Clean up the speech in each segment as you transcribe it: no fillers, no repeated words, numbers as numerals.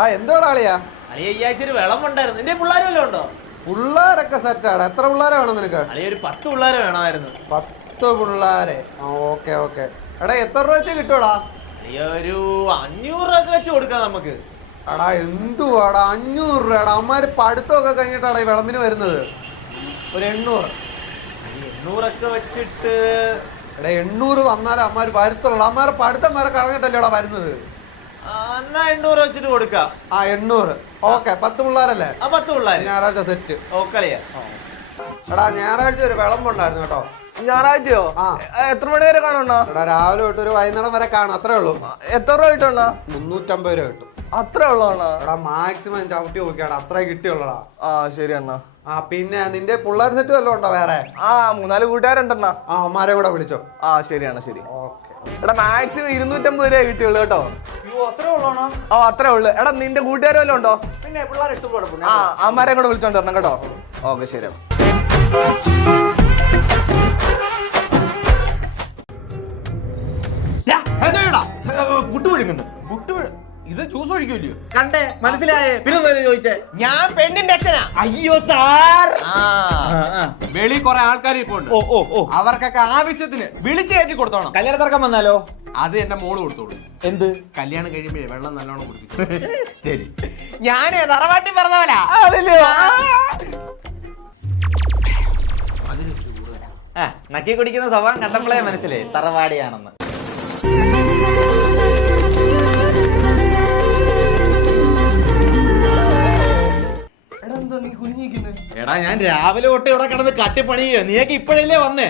ആ എന്തോടാ അളിയാ? അളിയ ഈ ആഴ്ച ഒരു വിളമ്പുണ്ടായിരുന്നു. നിന്റെ പിള്ളേരും വല്ലതും ഉണ്ടോ? പിള്ളേരൊക്കെ സെറ്റാണ്. എത്ര പിള്ളേരെ വേണം നിനക്ക്? അളിയ ഒരു 10 പിള്ളേരെ വേണമായിരുന്നു. 10 പിള്ളേരെ. Okay okay. എടാ എത്ര രൂപ വെച്ച് കിട്ടൂടാ? അളിയ ഒരു 500 രൂപ വെച്ച് കൊടുക്കാം നമുക്ക്. എടാ എന്തുവാടാ 500 രൂപടാ? അമ്മമാര് പഠിത്തമൊക്കെ കഴിഞ്ഞിട്ടാടാ ഈ വിളമ്പിന് വരുന്നത്. ഒരു 800. 800 ഒക്കെ വെച്ചിട്ട് എടാ 800 തന്നാലും അമ്മമാര് വരുത്തുള്ളൂ. അമ്മമാരെ പഠിത്തം വരെ കളഞ്ഞിട്ടല്ലേടാ വരുന്നത്. എന്നാ 800 വെച്ചിട്ട് കൊടുക്കാം. ആ 800. ഓക്കെ 10 പിള്ളേരല്ലേ? ആ 10 പിള്ളേര് ഞായറാഴ്ച സെറ്റ്. ഓക്കെ അളിയ. എടാ ഞായറാഴ്ച ഒരു വിളമ്പുണ്ടായിരുന്നു കേട്ടോ. ഞായറാഴ്ചയോ? എത്ര മണി വരെ കാണണ? എടാ രാവിലെ തൊട്ട് ഒരു വൈകുന്നേരം വരെ കാണും. അത്രേ ഉള്ളൂ. എത്ര രൂപ കിട്ടണ? 350 രൂപ കിട്ടും. അത്രേ ഉള്ളതാണോ? എടാ മാക്സിമം ചവിട്ടി നോക്കിയാടാ, അത്രേ കിട്ടിയുള്ളടാ. ആ ശരി അണ്ണാ. ആ പിന്നെ നിന്റെ പിള്ളേർ സെറ്റ് വല്ലതും ഉണ്ടോ വേറെ? ആ 3-4 കൂട്ടുകാരുണ്ടെണ്ണ. ആ അമ്മാരെ കൂടെ വിളിച്ചോ. ആ ശരിയാണ് ശരി. ഓക്കെ. എടാ മാക്സിമം 250 രൂപ കിട്ടിയുള്ളൂ കേട്ടോ. അത്രേ ഉള്ളതാണോ? ആ അത്രേ ഉള്ളു. എടാ നിന്റെ കൂട്ടുകാർ വല്ലതും ഉണ്ടോ? പിന്നെ പിള്ളേർ ഇട്ട് കൊടുക്കും. ആ അമ്മാരെ കൂടെ വിളിച്ചോണ്ട് വരണം കേട്ടോ. ഓക്കെ ശരി. ഇത് ജ്യൂസ് ഒഴിക്കൂല്ലോ? കണ്ടേ മനസ്സിലായേ? പിന്നെ ചോദിച്ചേ. ഞാൻ പെണ്ണിന്റെ അച്ഛനാ. അയ്യോ സാർ. വെളി കുറെ ആൾക്കാർ ഇപ്പൊ ഉണ്ട്. അവർക്കൊക്കെ ആവശ്യത്തിന് വിളിച്ചു കയറ്റി കൊടുത്തോണം. കല്യാണ തർക്കം വന്നാലോ? അത് എന്റെ മോള് കൊടുത്തോളൂ. എന്ത്? കല്യാണം കഴിയുമ്പോഴേ വെള്ളം നല്ലോണം കുടിപ്പിച്ചു. ശരി. ഞാനേ തറവാട്ടി പറഞ്ഞവരാ. നക്കി കുടിക്കുന്ന സ്വഭാവം കണ്ടപ്പോഴേ മനസ്സിലായി തറവാടിയാണെന്ന്. എടാ ഞാൻ രാവിലെ തൊട്ട് ഇവിടെ കിടന്ന് കട്ടിപ്പണി ചെയ്യ. നീയൊക്കെ ഇപ്പഴല്ലേ വന്നേ?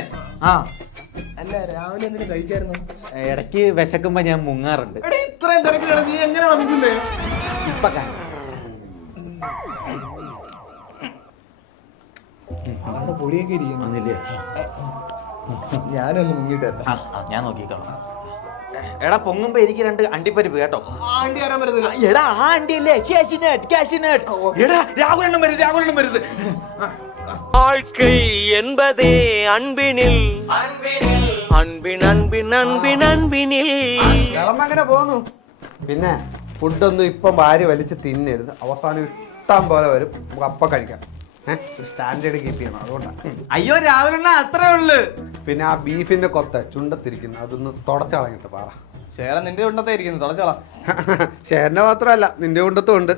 അല്ല രാവിലെ എന്തിനു കഴിച്ചായിരുന്നു? ഇടയ്ക്ക് വിശക്കുമ്പോ ഞാൻ മുങ്ങാറുണ്ട്. ഇത്രയും തിരക്കിലാണ് നീ എങ്ങനെ വന്നിട്ടുണ്ടേ? ഇപ്പൊ പൊടിയൊക്കെ ഇരിക്കുന്നു. വന്നില്ലേ? ഞാനൊന്ന് മുങ്ങിട്ട് ഞാൻ നോക്കിക്കോളാം. എടാ പൊങ്ങുമ്പോ എനിക്ക് 2 അണ്ടിപ്പരിപ്പ് കേട്ടോ. ആണ്ടി വരാൻ പറ്റത്തില്ല. എടാ ആ അണ്ടിയല്ലേ കാഷ്യൂനട്ട്. എടാ രാഹുലെണ്ണം വരുത്. வாழ்க்கை என்பதே அன்பினில் அன்பினில் വിളമ്പ് എങ്ങനെ പോന്നു? പിന്നെ ഫുഡൊന്നും ഇപ്പം ഭാര്യ വലിച്ച് തിന്നരുത്. അവസാനം ഇഷ്ടം പോലെ വരും. നമുക്ക് അപ്പം കഴിക്കാം. ഒരു സ്റ്റാൻഡേർഡ് കീപ്പ് ചെയ്യണം. അതുകൊണ്ടാണ്. അയ്യോ രാവിലെ അത്രേ ഉള്ളു. പിന്നെ ആ ബീഫിന്റെ കൊത്ത ചുണ്ടത്തിരിക്കുന്നു, അതൊന്ന് തുടച്ചളഞ്ഞിട്ട് പാറ. ശേരം നിന്റെ ഉണ്ടത്തായിരിക്കുന്നു. തുടച്ചോളാം. ഷെയറിന്റെ മാത്രമല്ല നിന്റെ കുണ്ടത്തും ഉണ്ട്.